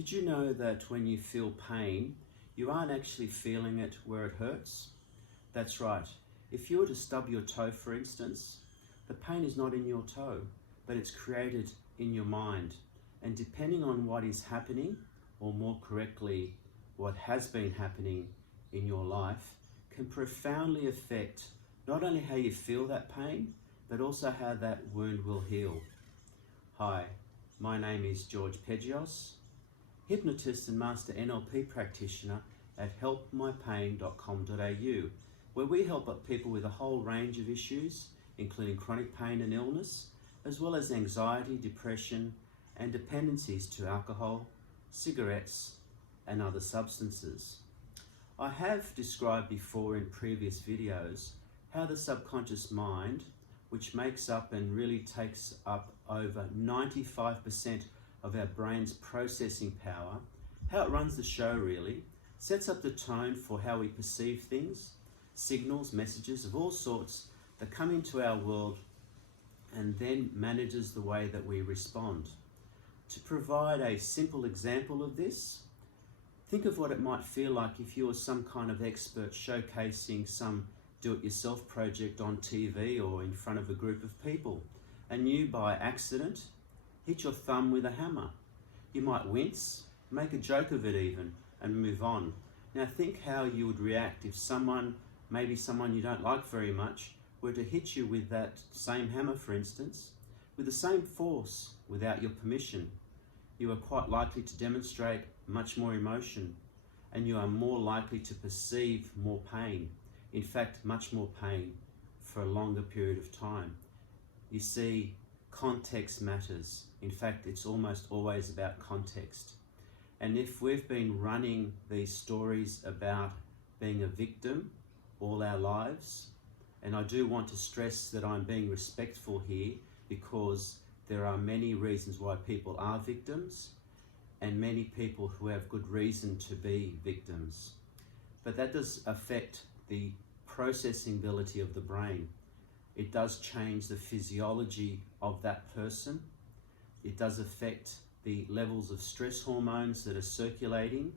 Did you know that when you feel pain, you aren't actually feeling it where it hurts? That's right. If you were to stub your toe, for instance, the pain is not in your toe, but it's created in your mind. And depending on what is happening, or more correctly, what has been happening in your life, can profoundly affect not only how you feel that pain, but also how that wound will heal. Hi, my name is George Pegios, hypnotist and master NLP practitioner at helpmypain.com.au, where we help people with a whole range of issues, including chronic pain and illness, as well as anxiety, depression, and dependencies to alcohol, cigarettes, and other substances. I have described before in previous videos how the subconscious mind, which makes up and really takes up over 95% of our brain's processing power, how it runs the show really, sets up the tone for how we perceive things, signals, messages of all sorts that come into our world, and then manages the way that we respond. To provide a simple example of this, think of what it might feel like if you were some kind of expert showcasing some do-it-yourself project on TV or in front of a group of people, and you by accident hit your thumb with a hammer. You might wince, make a joke of it even, and move on. Now think how you would react if someone, maybe someone you don't like very much, were to hit you with that same hammer, for instance, with the same force without your permission. You are quite likely to demonstrate much more emotion, and you are more likely to perceive more pain. In fact, much more pain for a longer period of time. You see, context matters. In fact, it's almost always about context. And if we've been running these stories about being a victim all our lives, and I do want to stress that I'm being respectful here because there are many reasons why people are victims and many people who have good reason to be victims. But that does affect the processing ability of the brain. It does change the physiology of that person. It does affect the levels of stress hormones that are circulating,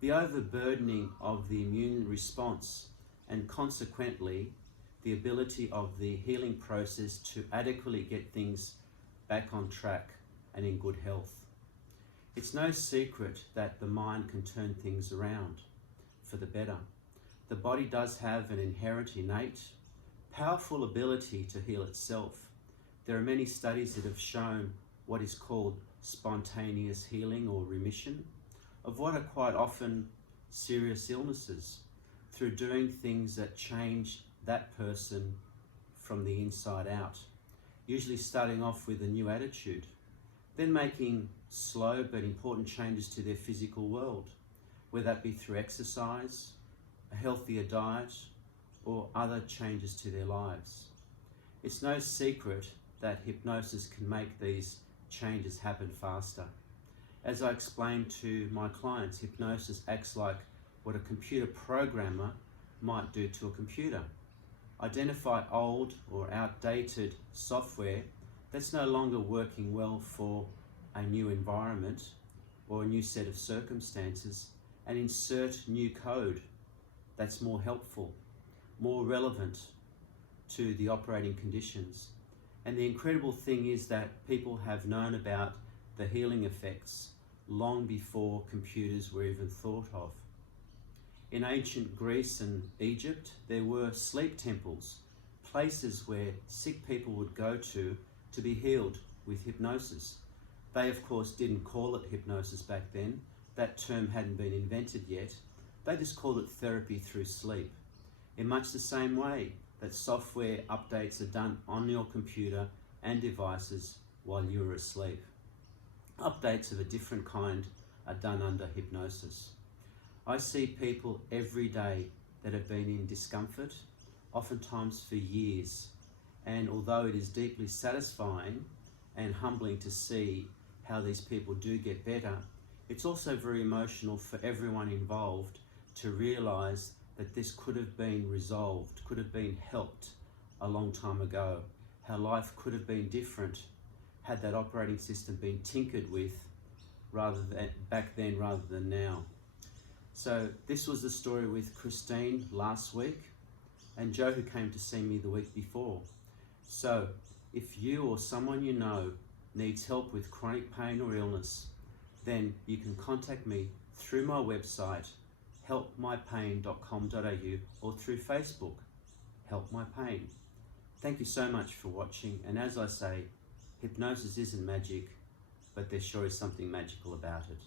the overburdening of the immune response, and consequently the ability of the healing process to adequately get things back on track and in good health. It's no secret that the mind can turn things around for the better. The body does have an inherent, innate, powerful ability to heal itself. There are many studies that have shown what is called spontaneous healing or remission of what are quite often serious illnesses through doing things that change that person from the inside out. Usually starting off with a new attitude, then making slow but important changes to their physical world, whether that be through exercise, a healthier diet, or other changes to their lives. It's no secret that hypnosis can make these changes happen faster. As I explained to my clients, hypnosis acts like what a computer programmer might do to a computer. Identify old or outdated software that's no longer working well for a new environment or a new set of circumstances, and insert new code that's more helpful, more relevant to the operating conditions. And the incredible thing is that people have known about the healing effects long before computers were even thought of. In ancient Greece and Egypt, there were sleep temples, places where sick people would go to be healed with hypnosis. They, of course, didn't call it hypnosis back then. That term hadn't been invented yet. They just called it therapy through sleep. In much the same way that software updates are done on your computer and devices while you're asleep. Updates of a different kind are done under hypnosis. I see people every day that have been in discomfort, oftentimes for years. And although it is deeply satisfying and humbling to see how these people do get better, it's also very emotional for everyone involved to realize that this could have been resolved, could have been helped a long time ago, how life could have been different had that operating system been tinkered with back then rather than now. So this was the story with Christine last week and Joe, who came to see me the week before. So if you or someone you know needs help with chronic pain or illness, then you can contact me through my website helpmypain.com.au or through Facebook, Help My Pain. Thank you so much for watching, and as I say, hypnosis isn't magic, but there sure is something magical about it.